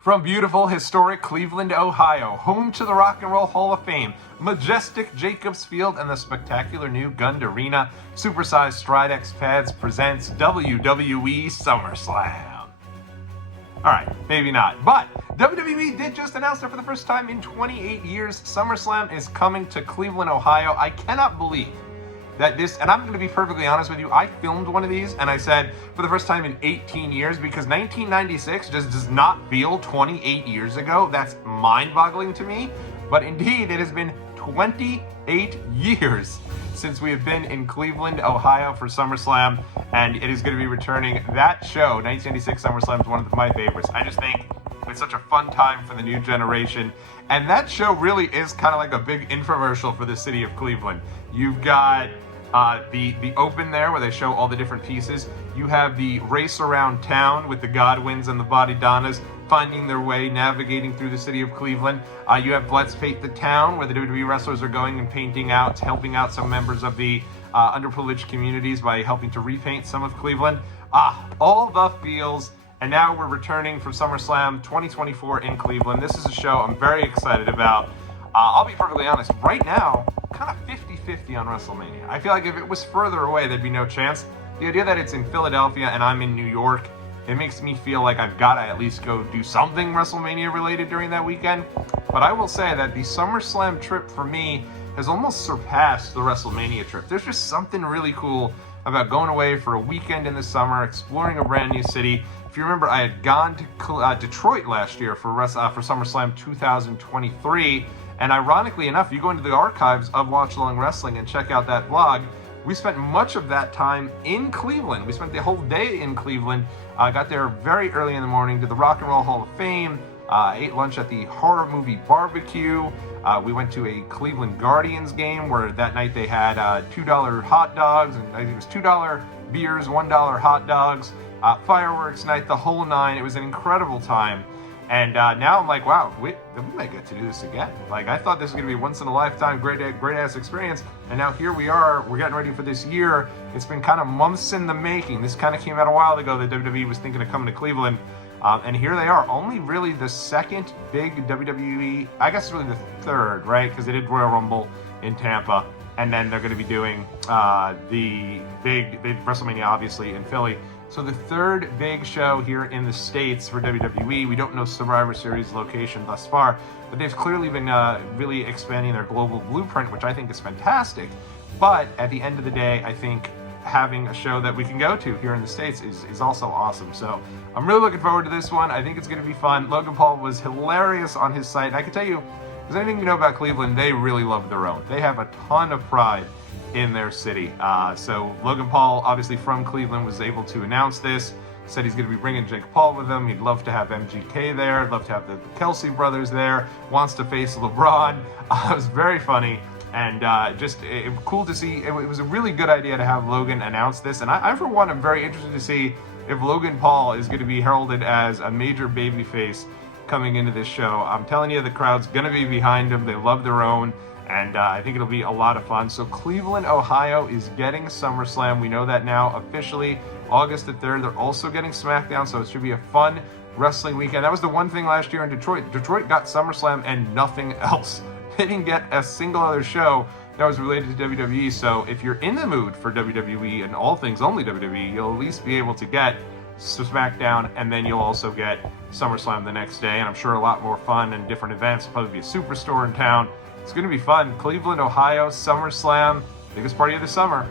From beautiful, historic Cleveland, Ohio, home to the Rock and Roll Hall of Fame, majestic Jacobs Field, and the spectacular new Gund Arena, Supersized Stridex Pads presents WWE Summerslam. Alright, maybe not, but WWE did just announce that for the first time in 28 years, SummerSlam is coming to Cleveland, Ohio. I cannot believe that this, and I'm going to be perfectly honest with you, I filmed one of these and I said for the first time in 18 years because 1996 just does not feel 28 years ago. That's mind-boggling to me. But indeed, it has been 28 years since we have been in Cleveland, Ohio for SummerSlam, and it is going to be returning. That show, 1996 SummerSlam, is one of my favorites. I just think it's such a fun time for the new generation. And that show really is kind of like a big infomercial for the city of Cleveland. You've got the open there where they show all the different pieces. You have the race around town with the Godwins and the Body Donnas finding their way, navigating through the city of Cleveland. You have Let's Paint the Town, where the WWE wrestlers are going and painting out, helping out some members of the underprivileged communities by helping to repaint some of Cleveland. All the feels. And now we're returning for SummerSlam 2024 in Cleveland. This is a show I'm very excited about. I'll be perfectly honest, right now, kind of 50-50 on WrestleMania. I feel like if it was further away, there'd be no chance. The idea that it's in Philadelphia and I'm in New York, it makes me feel like I've got to at least go do something WrestleMania related during that weekend. But I will say that the SummerSlam trip for me has almost surpassed the WrestleMania trip. There's just something really cool about going away for a weekend in the summer, exploring a brand new city. If you remember, I had gone to Detroit last year for SummerSlam 2023, and ironically enough, you go into the archives of Watch Along Wrestling and check out that blog. We spent much of that time in Cleveland. We spent the whole day in Cleveland. Got there very early in the morning to the Rock and Roll Hall of Fame, ate lunch at the Horror Movie Barbecue. We went to a Cleveland Guardians game where that night they had $2 hot dogs, and I think it was $2 beers, $1 hot dogs, fireworks night, the whole nine. It was an incredible time. And now I'm like, wow, we might get to do this again. Like, I thought this was going to be once in a lifetime, great ass experience. And now here we are, we're getting ready for this year. It's been kind of months in the making. This kind of came out a while ago that WWE was thinking of coming to Cleveland. And here they are, only really the second big WWE, I guess it's really the third, right? Because they did Royal Rumble in Tampa. And then they're going to be doing the WrestleMania, obviously, in Philly. So the third big show here in the States for WWE. We don't know Survivor Series location thus far, but they've clearly been really expanding their global blueprint, which I think is fantastic. But at the end of the day, I think having a show that we can go to here in the States is also awesome. So I'm really looking forward to this one. I think it's going to be fun. Logan Paul was hilarious on his site. And I can tell you, if there's anything you know about Cleveland, they really love their own. They have a ton of pride in their city. So Logan Paul, obviously from Cleveland, was able to announce this. Said he's going to be bringing Jake Paul with him. He'd love to have MGK there. Love to have the Kelsey brothers there. Wants to face LeBron. It was very funny. And cool to see. It was a really good idea to have Logan announce this. And I for one, am very interested to see if Logan Paul is going to be heralded as a major babyface coming into this show. I'm telling you, the crowd's going to be behind him. They love their own. And I think it'll be a lot of fun. So Cleveland, Ohio is getting SummerSlam. We know that now officially. August the 3rd, they're also getting SmackDown. So it should be a fun wrestling weekend. That was the one thing last year in Detroit. Detroit got SummerSlam and nothing else. They didn't get a single other show that was related to WWE. So if you're in the mood for WWE and all things only WWE, you'll at least be able to get SmackDown, and then you'll also get SummerSlam the next day. And I'm sure a lot more fun and different events. There'll probably be a superstore in town. It's going to be fun. Cleveland, Ohio, SummerSlam, biggest party of the summer.